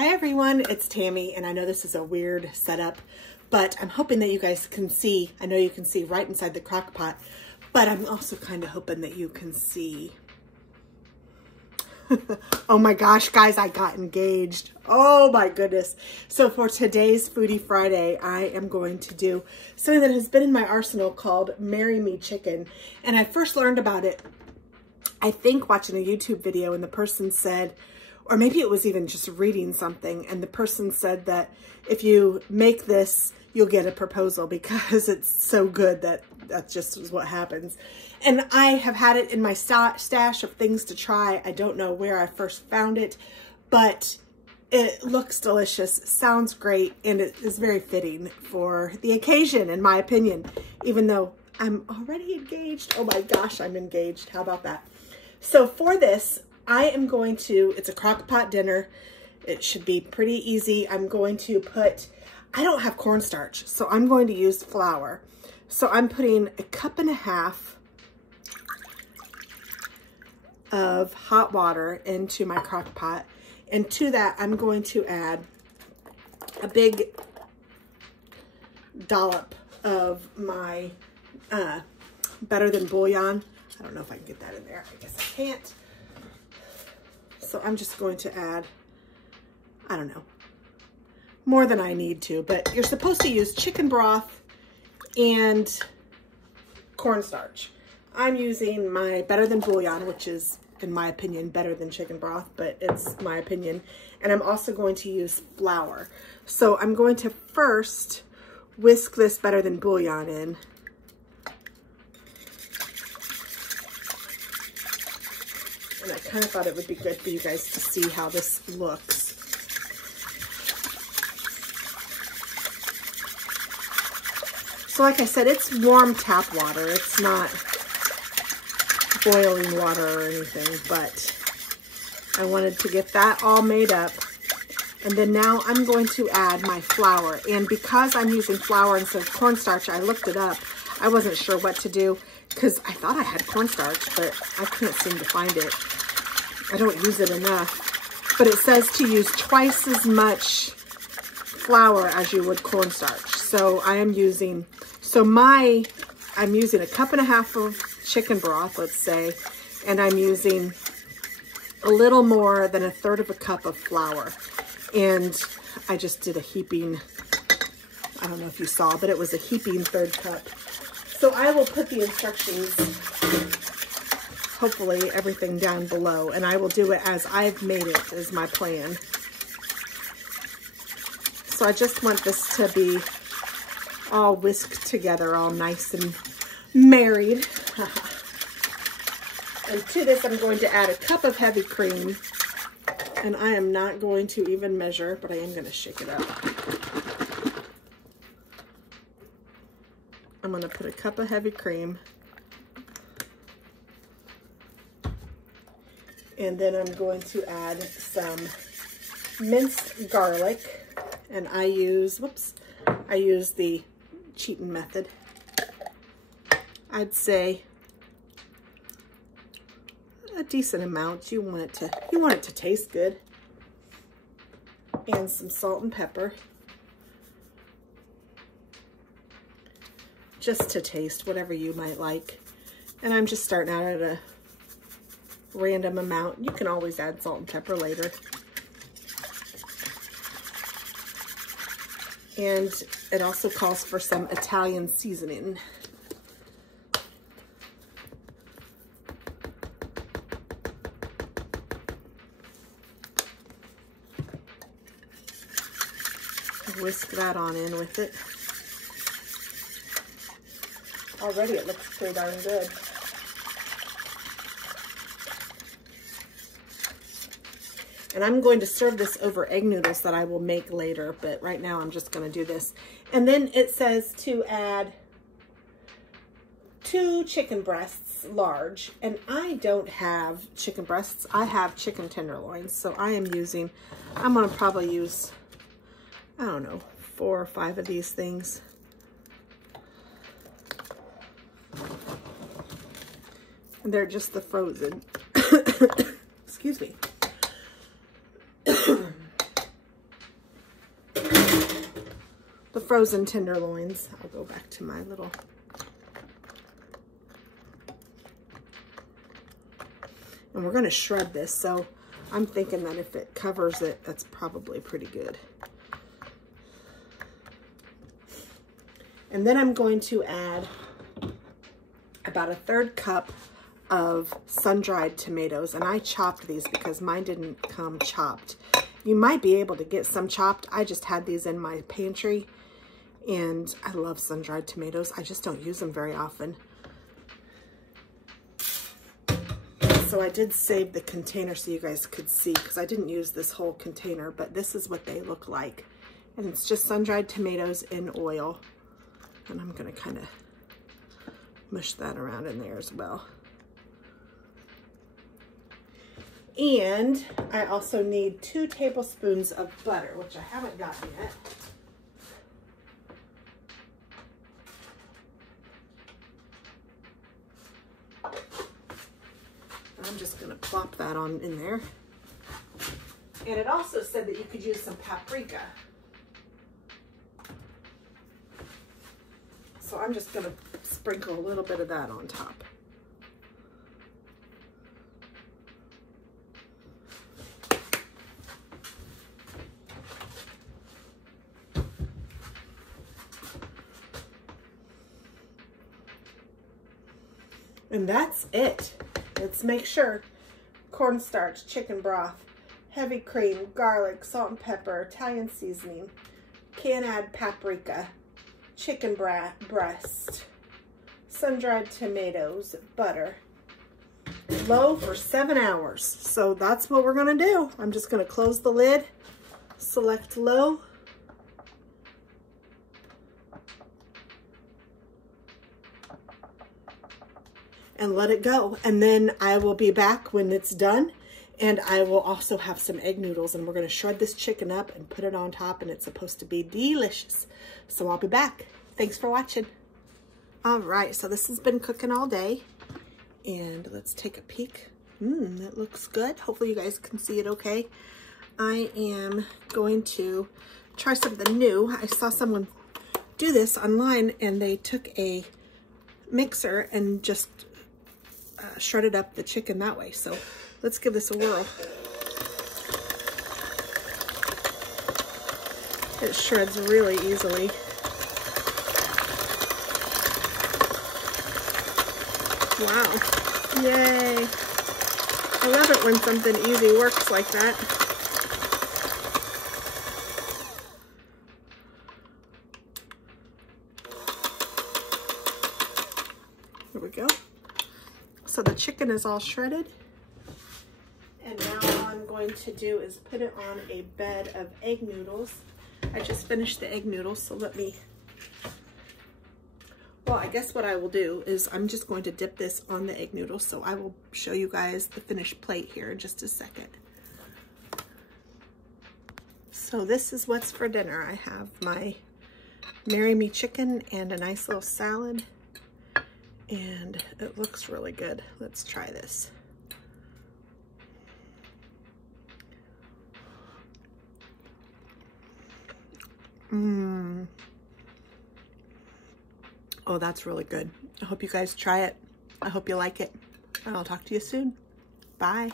Hi everyone, it's Tammy, and I know this is a weird setup, but I'm hoping that you guys can see. I know you can see right inside the crock pot, but I'm also kind of hoping that you can see. Oh my gosh, guys, I got engaged. Oh my goodness. So for today's Foodie Friday, I am going to do something that has been in my arsenal called Marry Me Chicken. And I first learned about it, I think, watching a YouTube video, and the person said, or maybe it was even just reading something, and the person said that if you make this, you'll get a proposal because it's so good that just is what happens. And I have had it in my stash of things to try. I don't know where I first found it, but it looks delicious, sounds great, and it is very fitting for the occasion, in my opinion, even though I'm already engaged. Oh my gosh, I'm engaged. How about that? So for this, I am going to, it's a crock pot dinner. It should be pretty easy. I'm going to put, I don't have cornstarch, so I'm going to use flour. So I'm putting 1.5 cups of hot water into my crock pot. And to that, I'm going to add a big dollop of my better than bouillon. I don't know if I can get that in there. I guess I can't. So I'm just going to add, I don't know, more than I need to, but you're supposed to use chicken broth and cornstarch. I'm using my better than bouillon, which is, in my opinion, better than chicken broth, but it's my opinion. And I'm also going to use flour. So I'm going to first whisk this better than bouillon in. And I kind of thought it would be good for you guys to see how this looks. So like I said, it's warm tap water. It's not boiling water or anything, but I wanted to get that all made up. And then now I'm going to add my flour. And because I'm using flour instead of cornstarch, I looked it up. I wasn't sure what to do because I thought I had cornstarch, but I couldn't seem to find it. I don't use it enough. But it says to use twice as much flour as you would cornstarch. So I am using, I'm using 1.5 cups of chicken broth, let's say, and I'm using a little more than 1/3 cup of flour. And I just did a heaping, I don't know if you saw, but it was a heaping 1/3 cup. So I will put the instructions, hopefully everything down below, and I will do it as I've made it, is my plan. So I just want this to be all whisked together, all nice and married. And to this, I'm going to add 1 cup of heavy cream. And I am not going to even measure, but I am going to shake it up. I'm going to put 1 cup of heavy cream. And then I'm going to add some minced garlic. And I use the cheating method. I'd say a decent amount. You want it to taste good. And some salt and pepper. Just to taste, whatever you might like. And I'm just starting out at a random amount. You can always add salt and pepper later. And it also calls for some Italian seasoning. Whisk that on in with it. Already it looks pretty darn good. And I'm going to serve this over egg noodles that I will make later, but right now I'm just going to do this. And then it says to add 2 chicken breasts, large. And I don't have chicken breasts. I have chicken tenderloins. So I'm going to probably use, I don't know, 4 or 5 of these things. And they're just the frozen. Excuse me. the frozen tenderloins. I'll go back to my little. And we're going to shred this, so I'm thinking that if it covers it, that's probably pretty good. And then I'm going to add about a 1/3 cup of sun-dried tomatoes. And I chopped these because mine didn't come chopped. You might be able to get some chopped. I just had these in my pantry, and I love sun-dried tomatoes. I just don't use them very often. So I did save the container so you guys could see, because I didn't use this whole container, but this is what they look like. And it's just sun-dried tomatoes in oil. And I'm gonna kind of mush that around in there as well. And I also need 2 tablespoons of butter, which I haven't gotten yet. I'm just gonna plop that on in there. And it also said that you could use some paprika. So I'm just gonna sprinkle a little bit of that on top. And that's it. Let's make sure. Cornstarch, chicken broth, heavy cream, garlic, salt and pepper, Italian seasoning. Can add paprika, chicken breast, sun-dried tomatoes, butter. Low for 7 hours. So that's what we're gonna do. I'm just gonna close the lid, select low. And let it go. And then I will be back when it's done. And I will also have some egg noodles, and we're gonna shred this chicken up and put it on top, and it's supposed to be delicious. So I'll be back. Thanks for watching. All right, so this has been cooking all day. And let's take a peek. That looks good. Hopefully you guys can see it okay. I am going to try something new. I saw someone do this online, and they took a mixer and just shredded up the chicken that way. So let's give this a whirl. It shreds really easily. Wow. Yay. I love it when something easy works like that. Here we go. So the chicken is all shredded. And now all I'm going to do is put it on a bed of egg noodles. I just finished the egg noodles, so let me, well, I guess what I will do is I'm just going to dip this on the egg noodles, so I will show you guys the finished plate here in just a second. So this is what's for dinner. I have my Marry Me chicken and a nice little salad. And it looks really good. Let's try this. Oh, that's really good. I hope you guys try it. I hope you like it. And I'll talk to you soon. Bye.